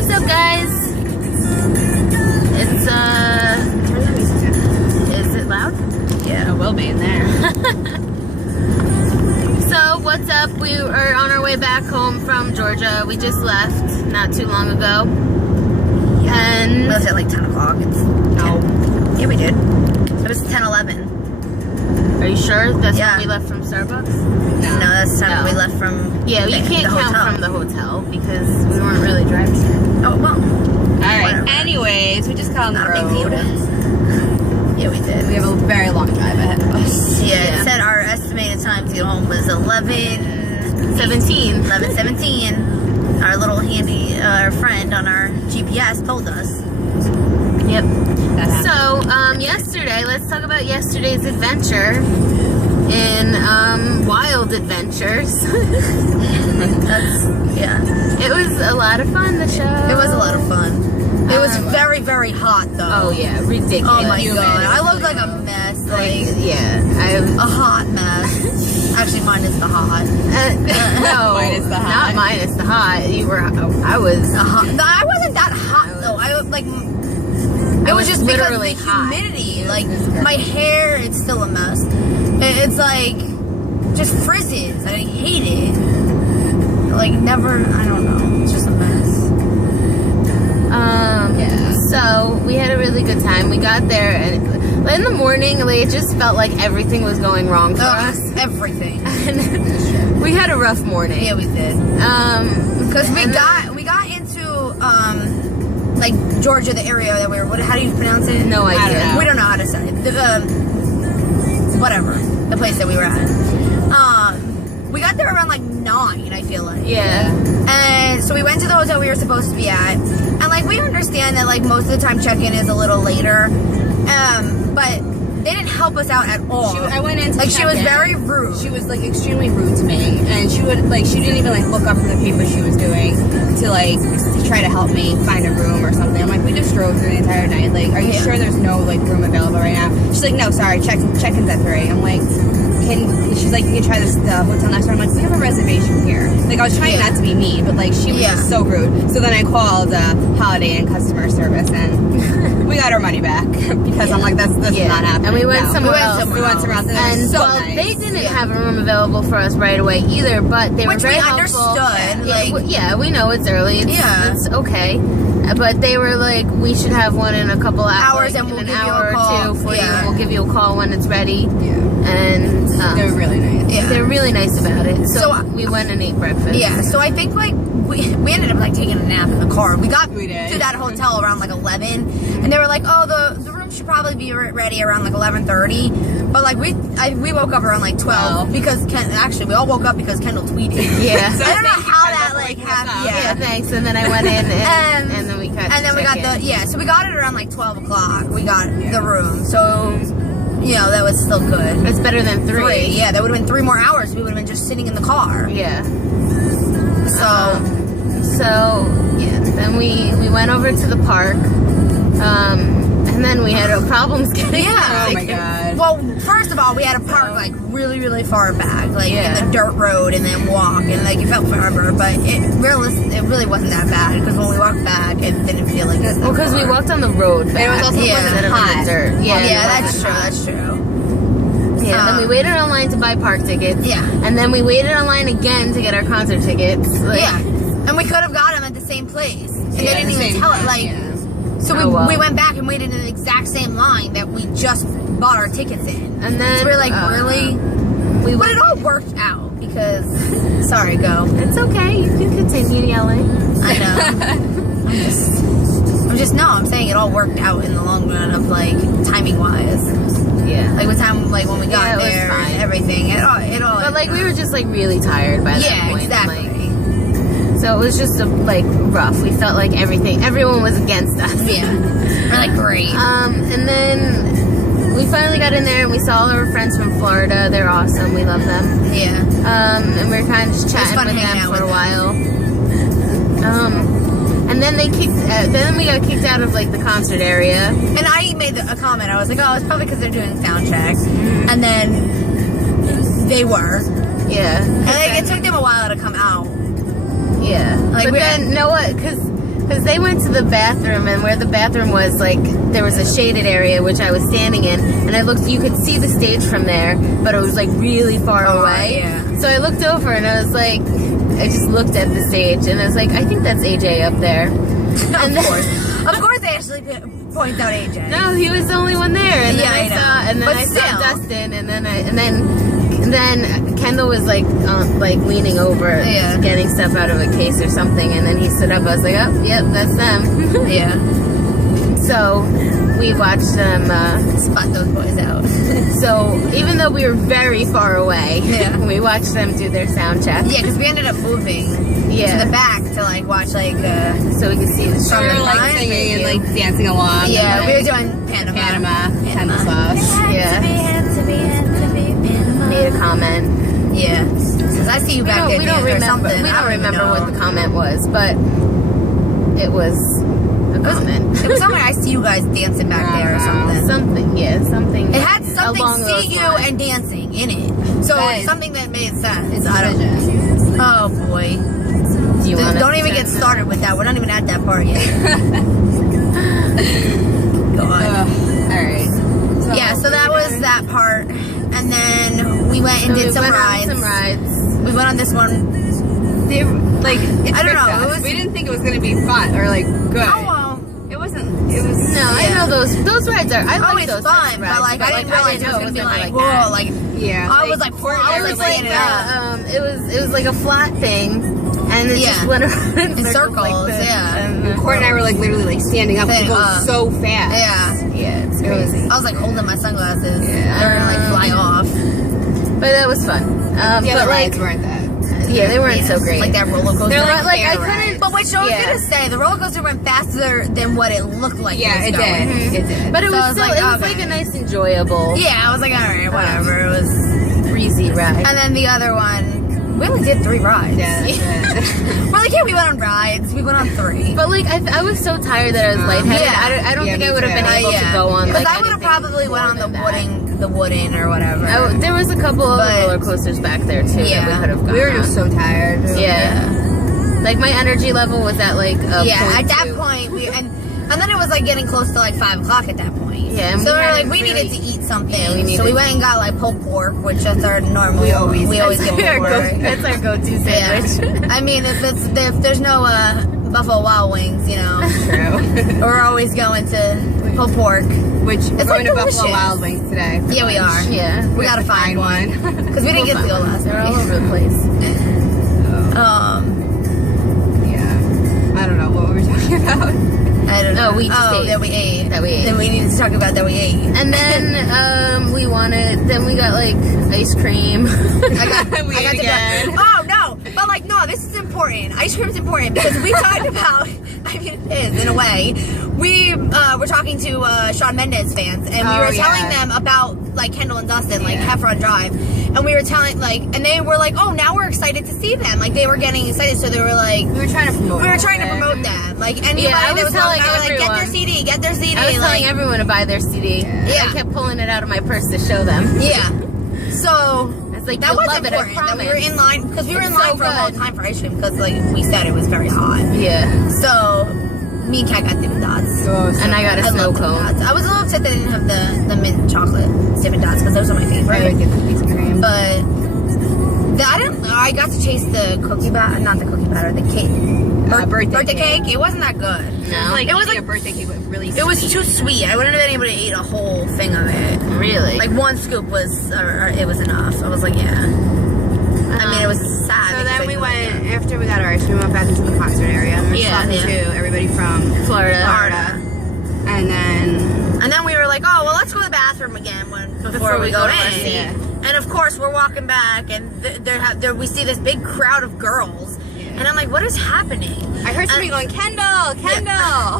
what's up, guys? It's is it loud? Yeah, it will be in there. So what's up? We are on our way back home from Georgia. We just left not too long ago. And We left at like 10 o'clock. no. Yeah, we did. It was 10:11. Are you sure that's Yeah. when we left from Starbucks? No, that's time No. we left from. Yeah, you can't the count hotel. from the hotel because we weren't really driving. Oh well. Alright, Whatever. anyways, we just got on the Not a big deal. road. Yeah, we did. We have a very long drive ahead of us. Yeah, Yeah. it said our estimated time to get home was 17. 11:17. Our little handy friend on our GPS told us. Yep. That happened. So, yesterday, let's talk about yesterday's adventure in Wild Adventures. Yeah. It was a lot of fun, the show. It was a lot of fun. It was very, very hot though. Oh, yeah, ridiculous. Oh my Humid. god. I looked like a mess. Like Yeah, a hot mess. Actually, minus the hot. no, Minus the hot. not minus the hot. You were, I was No, I wasn't that hot though. I like. It was just because of the literally hot. humidity. Like my hair, it's still a mess. It's like just frizzes. I hate it. Like never. I don't know. It's just a mess. Yeah. So we had a really good time. We got there, and in the morning, like, it just felt like everything was going wrong for us. Everything. And we had a rough morning. Yeah, we did. Because we got into like Georgia, the area that we were. How do you pronounce it? No idea. I don't know. We don't know how to say it. Whatever, the place that we were at. We got there around like 9, I feel like. Yeah. And so we went to the hotel we were supposed to be at. And like we understand that like most of the time check-in is a little later. But they didn't help us out at all. I went in to like she was check in. very rude. She was like extremely rude to me, and she didn't even like look up from the paper she was doing to try to help me find a room or something. I'm like, we just drove through the entire night. Like, are you sure there's no like room available right now? She's like, no, sorry, check-in's at 3. I'm like, she's like, you can try the hotel next door. I'm like, we have a reservation here. Like, I was trying not to be mean, but like she was just so rude. So then I called Holiday Inn customer service, and we got our money back because I'm like, that's not happening. And we went No. somewhere else. We went somewhere else, and, And it was so well, nice. they didn't have a room available for us right away either, but they were Which very we helpful. understood. Yeah, we know it's early. It's okay. But they were like, we should have one in a couple Hours, like, and we'll in an give you hour a call. or 2 for you. Yeah. We'll give you a call when it's ready. Yeah. And They were really nice. Yeah. they're really nice about it. So we So, went and ate breakfast. Yeah, so I think like we ended up like taking a nap in the car. We got We did. to that hotel around like 11, and they were like, "Oh, the room should probably be ready around like 11:30." But like we woke up around like 12 because we all woke up because Kendall tweeted. Yeah. I don't know how that like happened. Yeah, thanks. And then I went in and then we got we got so we got it around like 12 o'clock. We got the room, so that was still good. It's better than 3. Yeah, that would have been 3 more hours. We would have been just sitting in the car. Yeah. So. Yeah, then we went over to the park, and then we had problems getting Yeah. Oh my god. Well, first of all, we had to park like really, really far back, like in the dirt road, and then walk, and like it felt forever. But it really wasn't that bad because when we walked back, it didn't feel like it. Well, because we walked on the road back. It was also instead of hot. in the dirt. Yeah, that's true. That's true. Yeah, then we waited online to buy park tickets. Yeah. And then we waited online again to get our concert tickets. Like, Yeah, and we could have got them at the same place, and they didn't even tell it. Like, so we went back and waited in the exact same line that we just bought our tickets in. And then So we're like, really? But it all worked out because. Sorry, go. It's okay. You can continue yelling. I know. I'm saying it all worked out in the long run of like timing wise. Yeah. Like when we got it was there fine. and everything. It all. But like we were just like really tired by that point. Exactly. Like, so it was just like rough. We felt like everyone was against us. Yeah. We're like great. And then we finally got in there and we saw all our friends from Florida. They're awesome. We love them. Yeah. And we were kind of just chatting with them for a while. And then then we got kicked out of like the concert area. And I made a comment. I was like, oh, it's probably because they're doing sound check. And then they were. Yeah. And like, it took them a while to come out. Yeah. Like, but then, you know what? Because Because they went to the bathroom, and where the bathroom was, like, there was a shaded area, which I was standing in, and I looked, you could see the stage from there, but it was, like, really far away. Yeah. So I looked over, and I was like, I just looked at the stage, and I was like, I think that's AJ up there. Of course they actually point out AJ. No, he was the only one there, and then Yeah, I saw Dustin, and then Kendall was like leaning over, getting stuff out of a case or something, and then he stood up. I was like, oh, yep, that's them. Yeah. So we watched them spot those boys out. So even though we were very far away, we watched them do their sound check. Yeah, because we ended up moving to the back to like watch like so we could see the show. We were like singing and like dancing along. Yeah, and, we were doing Panama. Tennis sauce. Yeah. Made a comment. Yeah. Because I see you back there. We don't remember. Something. We don't remember what the comment was, but it was a comment. It was somewhere I see you guys dancing back there or something. Something. It had something along those see you lines. and dancing in it. So Guys, something that made sense. It's I don't. vision. Oh boy. Do you want Don't even get started with that. We're not even at that part yet. God. Alright. Yeah, so that was that part. And then we went and did some rides. We went on this one. They, like, I don't know. We didn't think it was going to be fun or like good. Oh, well. It wasn't. It was. No, I know those rides are. I like it's those fun, rides, but like I didn't realize it was gonna be like whoa, like yeah. I was like playing it out. It was like a flat thing, and it just went around in circles. Like this. And Court and I were like literally like standing up, Standing going up. so fast. Yeah, it's crazy. I was like holding my sunglasses. They're gonna like fly off. But that was fun. The but other like, rides weren't that. yeah, they weren't so great. Like that roller coaster. They're like I couldn't. But which I was gonna say, the roller coaster went faster than what it looked like. Yeah, it it was did. going. It did. But it was still, like, it was okay. like a nice, enjoyable, Yeah, I was like, all right, whatever. It was. breezy ride. And then the other one, we only did 3 rides. Yeah, that's it. We're like, yeah, we went on rides. We went on 3. But like I was so tired that I was lightheaded. Yeah. I don't think me I would have too. been able to go on. Because Like, I would have anything probably went more on than that. the wooden or whatever. There was a couple of But- roller coasters back there too Yeah. that we could have gone We were on. just so tired. Yeah. Like my energy level was at like a Yeah, at 0.2. that point, and then it was like getting close to like 5 o'clock at that point. Yeah, and so we we were hadn't like, we needed to eat something. Yeah, we needed- so we went and got like pulled pork, which is our normal. We always get pulled pork. That's our go-to sandwich. Yeah. I mean, if there's no Buffalo Wild Wings, you know, True. we're always going to pulled pork. Which we're like going to delicious. Buffalo Wild Wings today. Yeah, we are. Yeah. We gotta find one because we didn't get to go last They're all night. over the place. Yeah. I don't know what we were talking about. I don't know. No, we just ate. That we ate. That we ate. Then we needed to talk about that we ate. And then then we got like ice cream. I got We ate to again. Oh no! But like no, this is important. Ice cream is important because we talked about. I mean, it is in a way. We were talking to Shawn Mendes fans, and we were telling them about like Kendall and Dustin, like Heffron Drive, and we were telling and they were like, oh, now we're excited to see them. Like they were getting excited, so they were like, We were trying to promote. them. Like anybody I was that was telling going, I was like, get their everyone. CD, get their CD. I was like, telling everyone to buy their CD. Yeah. I kept pulling it out of my purse to show them. Yeah. So It's like, that you'll was love it, I important. That we were promise. in line because we were in It's line so for a long good. time for ice cream because like we said it was very hot. Yeah. So me and Kat got Dippin' Dots. And I got a I snow love Dippin' cone. Dots. I was a little upset they didn't have the mint chocolate Dippin' Dots because those are my favorite. I would get the ice cream. But I got to taste the cookie batter, not the cookie batter, the cake. Birthday cake. It wasn't that good. No. It was like a a birthday cake, but really It was too sweet. I wouldn't have been able to eat a whole thing of it. Really? Like one scoop was, or it was enough. I was like, yeah. I mean, it was sad. So because then I we couldn't went, eat it. after we got our ice cream, we went back into the concert area. And we were talking to everybody from Florida. And then we were like, oh, well, let's go to the bathroom again before we go to our in. seat. And of course, we're walking back, and we see this big crowd of girls. And I'm like, what is happening? I heard somebody going, Kendall!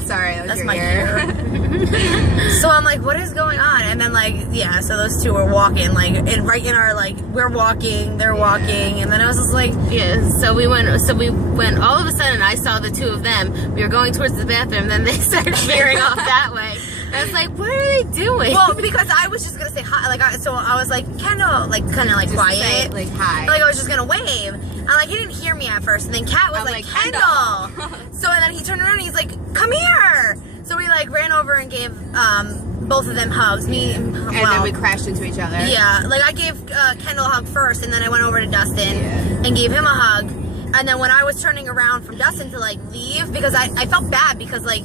Sorry, that was That's your my ear. ear. So I'm like, what is going on? And then so those two were walking, right in our, we're walking, they're walking. And then I was just like, Yeah, so we went, all of a sudden I saw the two of them. We were going towards the bathroom, then they started veering off that way. I was like, what are they doing? Well, because I was just gonna say hi, like, so I was like, Kendall, like, kind of like Just quiet, say, like, hi. like I was just gonna wave, and like he didn't hear me at first, and then Kat was I'm like, like, Kendall. So and then he turned around and he's like, come here. So we like ran over and gave both of them hugs. And then we crashed into each other. Yeah, like I gave Kendall a hug first, and then I went over to Dustin and gave him a hug. And then when I was turning around from Dustin to like leave, because I felt bad because like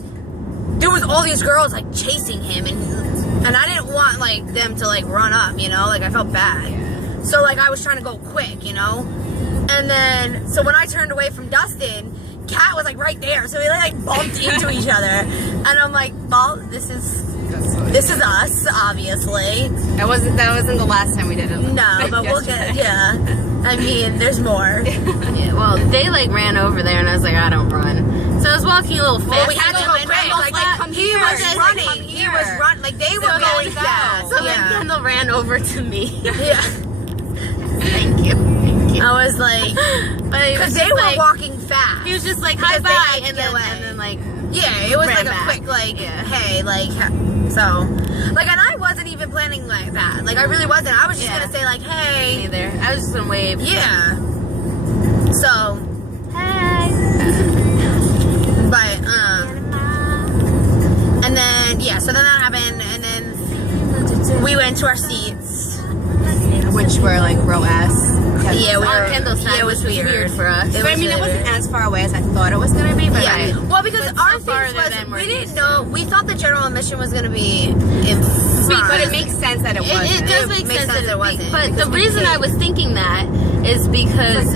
there was all these girls like chasing him, and I didn't want like them to like run up, you know, like I felt bad. So like I was trying to go quick, you know. And then so when I turned away from Dustin, Kat was like right there, so we like bumped into each other, and I'm like, well, this is us, obviously. That wasn't the last time we did it. No, but we'll get, yeah. I mean, there's more. Yeah, well, they like ran over there, and I was like, I don't run. So I was walking a little fast. Well, we had to go quick. Come He here. was running. Come He here. was running. Like they were going fast. So then Kendall ran over to me. Yeah. Thank you. Thank you. I was like, because they were walking fast. He was just like, hi, Because they bye, had to and get away. then like, Yeah, it was ran like back. a quick, like, Yeah. hey, like, so, like, and I wasn't even planning like that. Like, I really wasn't. I was just Yeah. gonna say, like, hey. either. I was just gonna wave. Yeah. So, Hi. but, and then, yeah, so then that happened, and then we went to our seats. Which were like row S. Yeah, we On were, Kendall's side, yeah, it was which was weird for us. It But I was mean, really it wasn't weird. as far away as I thought it was gonna be. But Yeah. Well, because But our so thing farther was, than we're we used didn't to. know, we thought the general admission was going to be in front. But it makes sense that it wasn't. It does make makes sense sense that it wasn't, But the because we reason paid. I was thinking that is because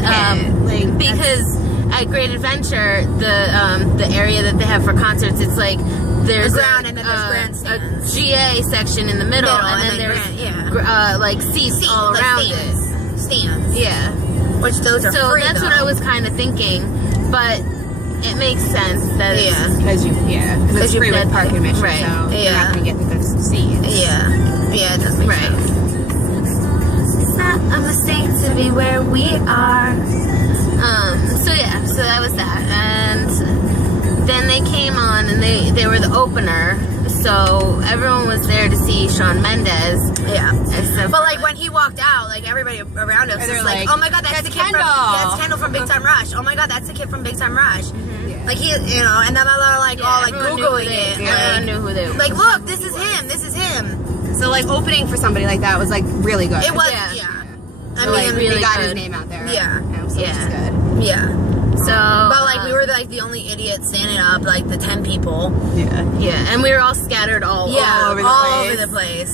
because at Great Adventure, the area that they have for concerts, it's like there's The ground and then there's a grandstands. GA section in the middle, and then there's like seats all like around stands. it. Stands. Yeah. Which those are So free, that's though. what I was kind of thinking, but it makes sense that Yeah. Because it's you free with get- park admission, right. so you're Yeah. not gonna get the good seats. Yeah. Yeah, it does make Right. sense. It's not a mistake to be where we are. So yeah, so that was that. And then they came on and they were the opener. So everyone was there to see Shawn Mendes. Yeah. Except But like when he walked out, like everybody around us And they're was like, like, "Oh my god, that's the kid Kendall." that's Kendall from Big Time Rush. Oh my god, that's the kid from Big Time Rush." Like he, you know, and then they're like all like everyone knew googling who they- it. Everyone knew who they were. Like, look, this is him. This is him. So like opening for somebody like that was like really good. It was, Yeah. yeah. So, I like, mean, really they got his good. name out there. Yeah. So which is good. yeah. So, But like we were like the only idiots standing up, like the 10 people. yeah, and we were all scattered all over the place.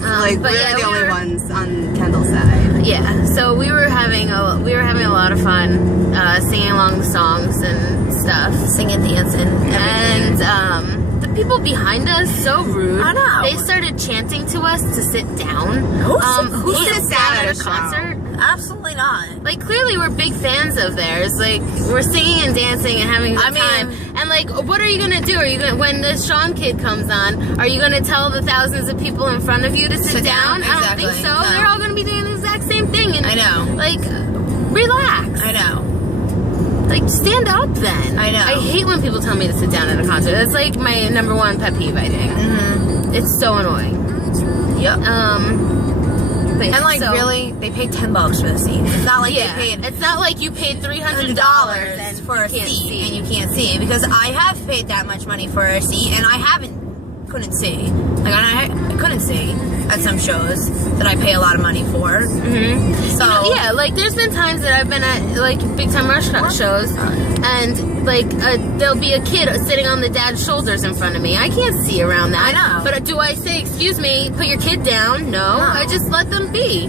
Like but we're yeah, the we only were- ones on Kendall's side. Yeah, so we were having a lot of fun singing along the songs and stuff, Singing, dancing, everything. and the people behind us so rude. I know. They started chanting to us to sit down. Who sits down at a concert? Absolutely not. Like clearly we're big fans of theirs. Like we're singing and dancing and having a good I mean- time. And like, what are you gonna do? Are you gonna, when the Sean kid comes on, are you gonna tell the thousands of people in front of you to sit down? I don't Exactly. think so. No. They're all gonna be doing the exact same thing. And I know. like, relax. I know. Like, stand up then. I know. I hate when people tell me to sit down at a concert. That's like my #1 pet peeve, I think. Mm-hmm. It's so annoying. Yep. But yeah, And like so- really, they paid $10 for the seat. It's not like yeah, they paid it's not like you paid $300 $100 for you a can't seat see. and you can't see, because I have paid that much money for a seat and I couldn't see. Like I couldn't see at some shows that I pay a lot of money for. Mm-hmm. So Yeah, like there's been times that I've been at like Big Time Rush shows, and like there'll be a kid sitting on the dad's shoulders in front of me. I can't see around that. I know. But do I say, "Excuse me, put your kid down"? No, I just let them be.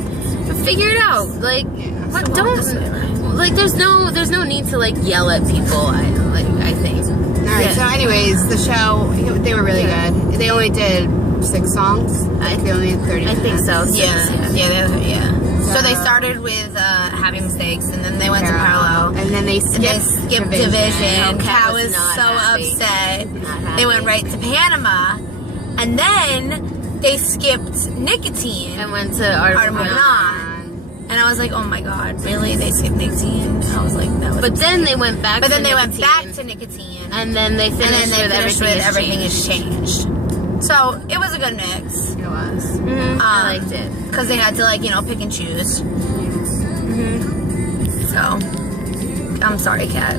Figure it out. Like, what? So Don't this way, right? like. There's no need to like yell at people. I think. Alright, Yeah. so anyways, the show, they were really Yeah. good. They only did 6 songs. They only had 30 I think minutes. so. Yeah. So they started with Happy Mistakes, and then they went to Parallel. And then they And they skipped skipped Oh, Division. Kat Kat was was not so happy. upset. Not They went happy. right to Panama, and then they skipped Nicotine. I went to Art Art of of Moving Moving On. On. And I was like, oh my god, really? They skipped Nicotine? I was like, that was. But then they went back. But to then they went Nicotine. back to Nicotine, and then they finished and then they with finished with Everything Is Is Changed. So it was a good mix. It was. I liked it. Because they had to, like, you know, pick and choose. So, I'm sorry, Kat.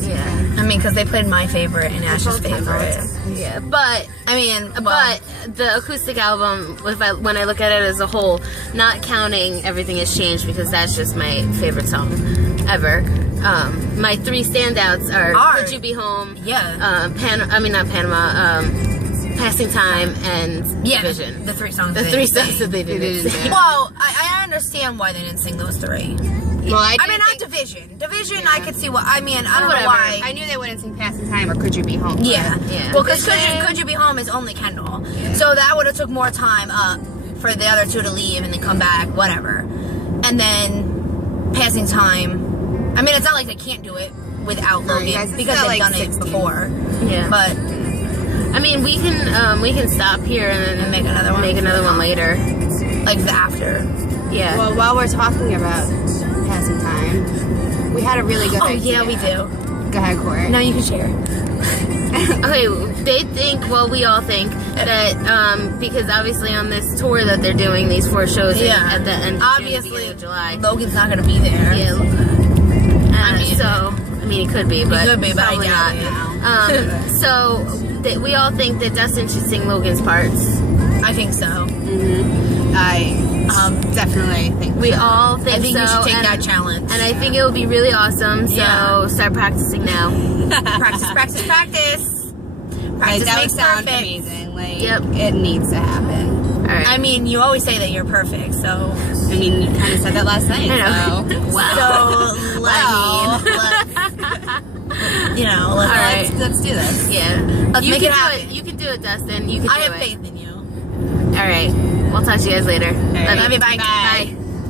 Yeah. I mean, because they played my favorite and Ash's both my favorite. favorites. Yeah, but I mean, but the acoustic album, when I look at it as a whole, not counting Everything Has Changed, because that's just my favorite song ever. My 3 standouts are Could You Be Home? Yeah. Not Panama. Passing Time and Division. The 3 songs. The 3 songs that they didn't sing. Well, I understand why they didn't sing those 3. Well, I mean, not Division. Division, I could see what. I mean, I don't know Whatever. why. I knew they wouldn't sing Passing Time or Could You Be Home. Yeah. Yeah. Well, because could you Be Home is only Kendall. Yeah. So that would have took more time for the other 2 to leave and then come back, whatever. And then Passing Time. I mean, it's not like they can't do it without Logan guys, because they've they've done done it it before. Yeah. But I mean, we can stop here and then make another one. Make another one later. like the after. Yeah. Well, while we're talking about Passing Time, we had a really good idea. Yeah, we do. Go ahead, Court. No, you can share. Okay, we all think that because obviously on this tour that they're doing, these 4 shows at the end of obviously June, of July. Logan's not gonna be there. Yeah. I mean, it could be, but I probably doubt not. it. So we all think that Dustin should sing Logan's parts. I think so. I definitely think We so. all think so. I think you should take and, that challenge. and I think it would be really awesome. So Yeah. start practicing now. practice. Like, Practice that would makes sound perfect. amazing. Like, Yep. it needs to happen. All right. I mean, you always say that you're perfect, so. I mean, you kind of said that last night. I know. So. So, All right. Let's do this. Yeah. Let's You make can it do happen. You can do it, Dustin. You can do I it. have faith in you. All right. We'll talk to you guys later. right. Love you. Bye. Bye. Bye.